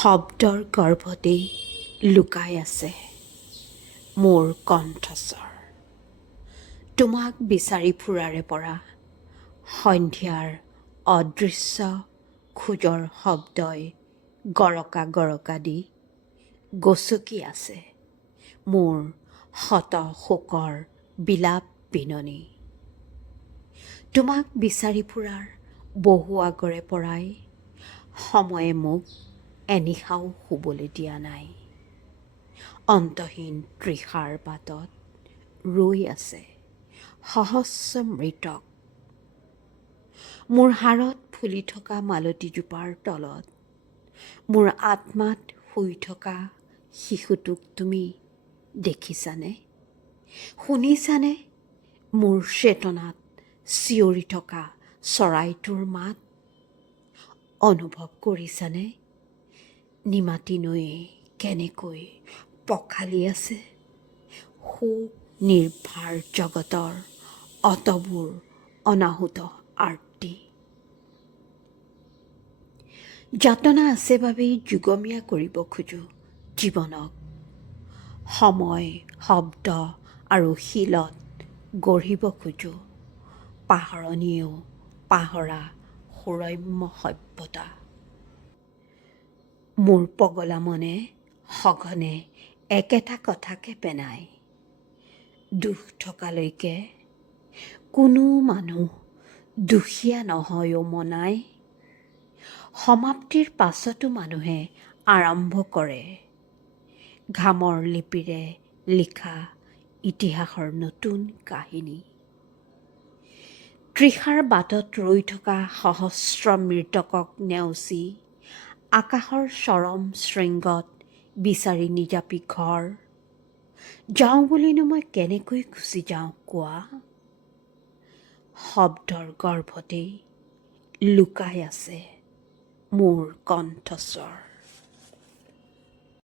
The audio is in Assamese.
শব্দৰ গৰ্ভতেই লুকাই আছে মোৰ কণ্ঠস্বৰ। তোমাক বিচাৰি ফুৰাৰে পৰা সন্ধিয়াৰ অদৃশ্য খোজৰ শব্দই গৰকা গৰকা দি গচকি আছে মোৰ শত শোকৰ বিলাপ বিননি। তোমাক বিচাৰি ফুৰাৰ বহু আগৰে পৰাই সময়ে মোক এনিশাও শুবলৈ দিয়া নাই। অন্তহীন তৃষাৰ বাটত ৰৈ আছে সহস্ৰ মৃতক। মোৰ হাড়ত ফুলি থকা মালতীজোপাৰ তলত মোৰ আত্মাত শুই থকা শিশুটোক তুমি দেখিছানে? শুনিছানে মোৰ চেতনাত চিঞৰি থকা চৰাইটোৰ মাত? অনুভৱ কৰিছানে নিমাতী নৈয়ে কেনেকৈ পখালি আছে শোক নিৰ্ভাৰ জগতৰ অতবোৰ অনাহুত আৰ্তি? যাতনা আছে বাবেই যুগমীয়া কৰিব খোজোঁ জীৱনক। সময় শব্দ আৰু শিলত গঢ়িব খোজোঁ পাহৰণিয়েও পাহৰা সুৰম্য সভ্যতা। মোৰ পগলা মনে সঘনে একেটা কথাকে পেনায়, দুখ থকালৈকে কোনো মানুহ দুখীয়া নহয় অ' মনাই। সমাপ্তিৰ পাছতো মানুহে আৰম্ভ কৰে ঘামৰ লিপিৰে লিখা ইতিহাসৰ নতুন কাহিনী। তৃষাৰ বাটত ৰৈ থকা সহস্ৰ মৃতকক নেওচি আকাশৰ চৰম শৃংগত বিচাৰি নিজাপি ঘৰ যাওঁ বুলিনো মই কেনেকৈ গুচি যাওঁ কোৱা? শব্দৰ গৰ্ভতেই লুকাই আছে মোৰ কণ্ঠস্বৰ।